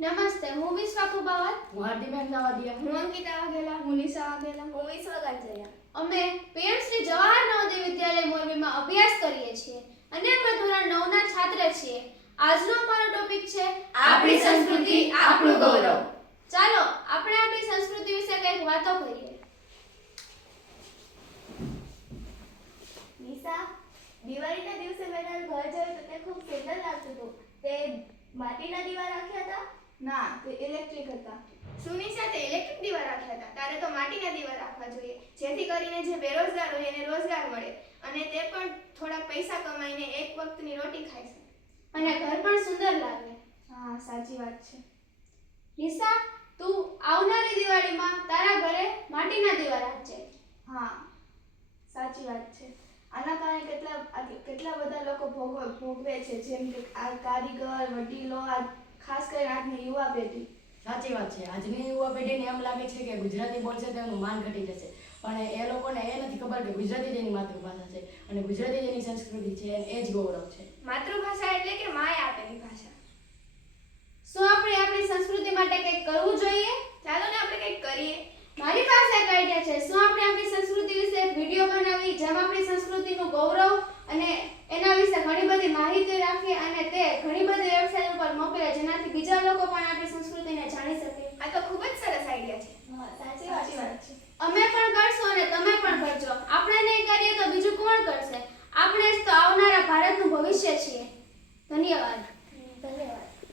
નમસ્તે, હું વિશ્વા કુબાવત, હું હાર્દિક નવાદિયા, હું અંકિતા વાઘેલા, હું નિશા વાઘેલા, હું વિશ્વા ગાંજરિયા. અમે પીએમ શ્રી જવાહર નવોદય વિદ્યાલય મોરબીમાં અભ્યાસ કરીએ છીએ અને અમે ધોરણ 9 ના છાત્ર છીએ. આજનો અમારો ટોપિક છે આપણી સંસ્કૃતિ, આપણું ગૌરવ. ચાલો આપણે આપણી સંસ્કૃતિ વિશે કંઈક વાતો કરીએ. નિશા, દિવાળીના દિવસે મેં તારું ઘર જોયું તો તે ખૂબ સુંદર લાગતું હતું. તે માટીના દીવા રાખ્યા હતા? ના, તે ઇલેક્ટ્રિક હતા. શું નિશા, તે ઇલેક્ટ્રિક દીવા રાખ્યા હતા? તારે તો માટીના દીવા રાખવા જોઈએ, જેથી કરીને જે બેરોજગાર હોય એને રોજગાર મળે અને તે પણ થોડા પૈસા કમાઈને એક વખતની રોટી ખાઈ શકે અને ઘર પણ સુંદર લાગે. હા, સાચી વાત છે. નિશા, તું આવનારી દિવાળીમાં તારા ઘરે માટીના દીવા રાખજે. હા, સાચી વાત છે. આના કારણે કેટલા બધા લોકો ભોગવે છે, જેમ કે આ કારીગર, વડીલો, આ ખાસ કરીને આજની યુવા પેઢી. સાચી વાત છે. આજની યુવા પેઢીને એમ લાગે છે કે ગુજરાતી બોલશે તો એનું માન ઘટી જશે, પણ એ લોકોને એ નથી ખબર કે ગુજરાતી જેની માતૃભાષા છે અને ગુજરાતી જેની સંસ્કૃતિ છે એ જ ગૌરવ છે. માતૃભાષા એટલે કે માએ આપેલી ભાષા. શું આપણે આપણી સંસ્કૃતિ માટે કંઈક કરવું જોઈએ? ચાલો ને આપણે કંઈક કરીએ. મારી પાસે એક આઈડિયા છે. શું આપણે આપણી સંસ્કૃતિ વિશે એક વિડિયો બનાવી જેમાં આપણી સંસ્કૃતિનું ગૌરવ અને એના વિશે ઘણી બધી માહિતી રાખીએ અને તે ઘણી બધી વેબસાઈટ ઉપર મોકલે, જેનાથી બીજા લોકો પણ આપણી સંસ્કૃતિને જાણી શકે? આ તો ખૂબ